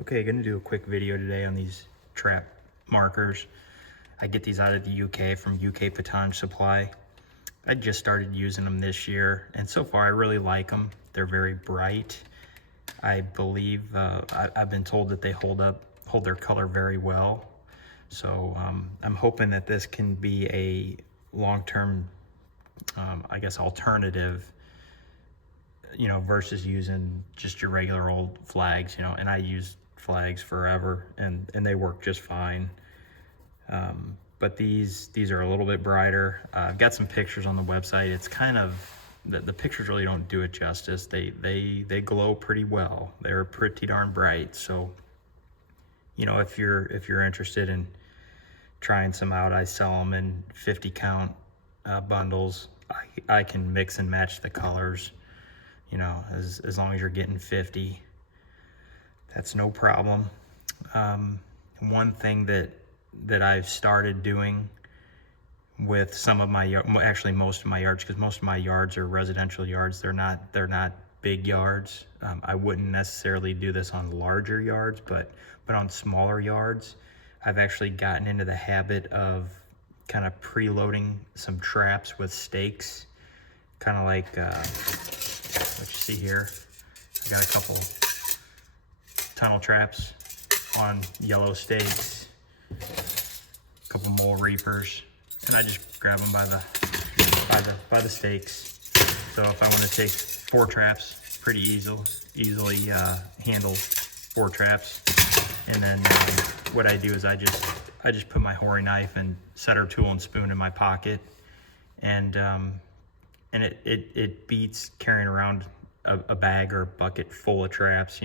Okay, gonna do a quick video today on these trap markers. I get these out of the UK from UK Patanj Supply. I just started using them this year, and so far I really like them. They're very bright. I believe I've been told that they hold their color very well. So I'm hoping that this can be a long-term, I guess, alternative, versus using just your regular old flags, and I use flags forever and they work just fine. But these are a little bit brighter. I've got some pictures on the website. It's kind of, the pictures really don't do it justice. They glow pretty well. They're pretty darn bright. So, if you're interested in trying some out, I sell them in 50 count bundles. I can mix and match the colors, as long as you're getting 50, that's no problem. One thing that I've started doing with some of my, actually most of my yards, because most of my yards are residential yards, they're not big yards. I wouldn't necessarily do this on larger yards, but on smaller yards, I've actually gotten into the habit of kind of preloading some traps with stakes, kind of like what you see here. I got a couple tunnel traps on yellow stakes, a couple mole reapers, and I just grab them by the stakes. So if I want to take 4 traps, pretty easily handle 4 traps. And then what I do is I just put my Hori knife and setter tool and spoon in my pocket, and it beats carrying around a bag or a bucket full of traps,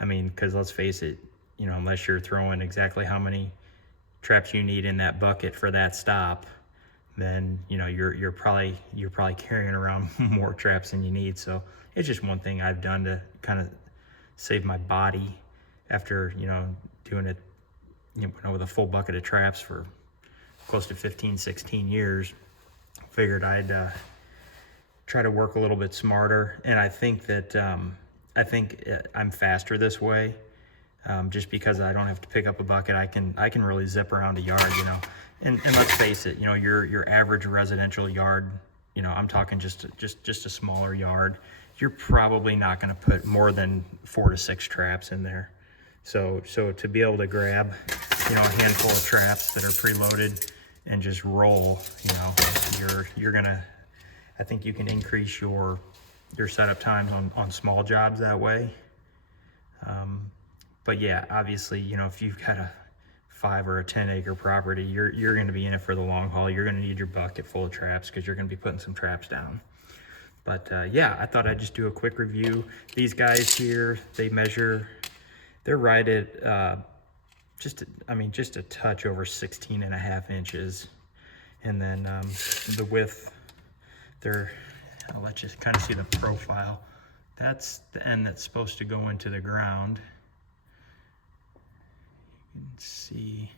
because let's face it, unless you're throwing exactly how many traps you need in that bucket for that stop, then you're probably carrying around more traps than you need. So it's just one thing I've done to kind of save my body after doing it with a full bucket of traps for close to 15-16 years. Figured I'd try to work a little bit smarter, and I think that I'm faster this way, just because I don't have to pick up a bucket. I can really zip around a yard, and let's face it, your average residential yard, I'm talking just a smaller yard, you're probably not going to put more than 4 to 6 traps in there. So to be able to grab a handful of traps that are preloaded and just roll, you're gonna, I think you can increase your setup times on small jobs that way. But yeah, obviously, if you've got a 5 or a 10 acre property, you're going to be in it for the long haul. You're going to need your bucket full of traps because you're going to be putting some traps down. But yeah, I thought I'd just do a quick review. These guys here, they're right at just a touch over 16.5 inches. And then the width, I'll let you kind of see the profile. That's the end that's supposed to go into the ground. You can see.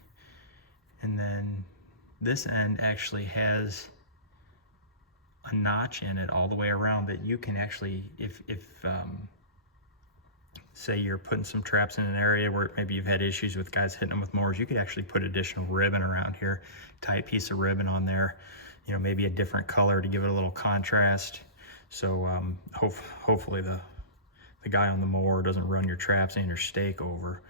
And then this end actually has a notch in it all the way around that you can actually, if say you're putting some traps in an area where maybe you've had issues with guys hitting them with mowers, you could actually put additional ribbon around here, tight piece of ribbon on there, maybe a different color to give it a little contrast. So hopefully the guy on the mower doesn't run your traps and your stake over.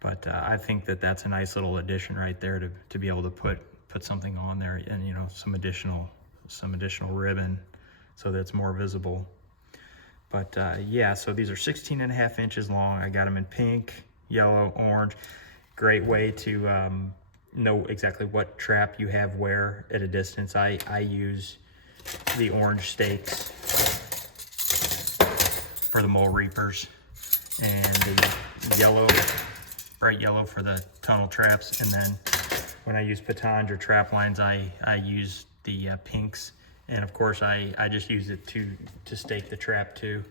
But I think that's a nice little addition right there to be able to put something on there, and some additional ribbon so that it's more visible. But yeah, so these are 16.5 inches long. I got them in pink, yellow, orange. Great way to know exactly what trap you have where at a distance. I use the orange stakes for the mole reapers, and the yellow, bright yellow for the tunnel traps. And then when I use Patanj or trap lines, I use the pinks. And of course, I just use it to stake the trap too,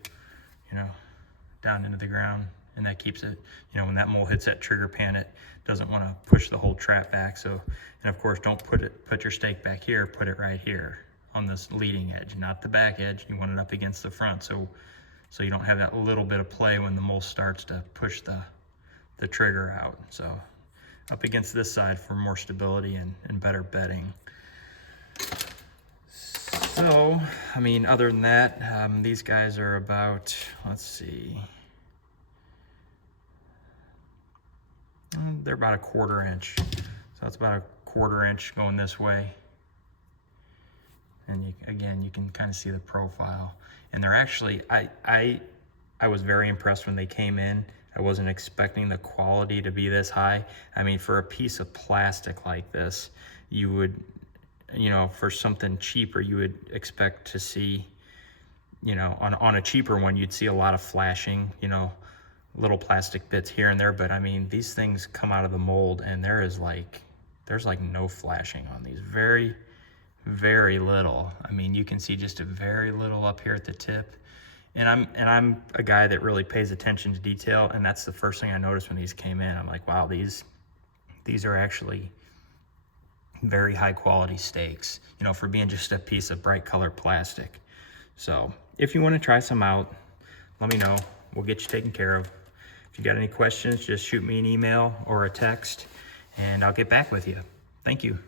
down into the ground. And that keeps it, when that mole hits that trigger pan, it doesn't want to push the whole trap back. So, and of course, don't put your stake back here, put it right here on this leading edge, not the back edge. You want it up against the front, so you don't have that little bit of play when the mole starts to push the the trigger out. So up against this side for more stability and better bedding. So, I mean, other than that, these guys are about, let's see, they're about a 1/4 inch. So it's about a 1/4 inch going this way. And again, you can kind of see the profile. And they're actually, I was very impressed when they came in. I wasn't expecting the quality to be this high. I mean, for a piece of plastic like this, you would, you know, for something cheaper, you would expect to see, you know, on a cheaper one, you'd see a lot of flashing, you know, little plastic bits here and there. But I mean, these things come out of the mold and there's like no flashing on these. Very, very little. I mean, you can see just a very little up here at the tip. And I'm a guy that really pays attention to detail, and that's the first thing I noticed when these came in. I'm like, wow, these are actually very high quality steaks, you know, for being just a piece of bright colored plastic. So if you want to try some out, let me know. We'll get you taken care of. If you got any questions, just shoot me an email or a text and I'll get back with you. Thank you.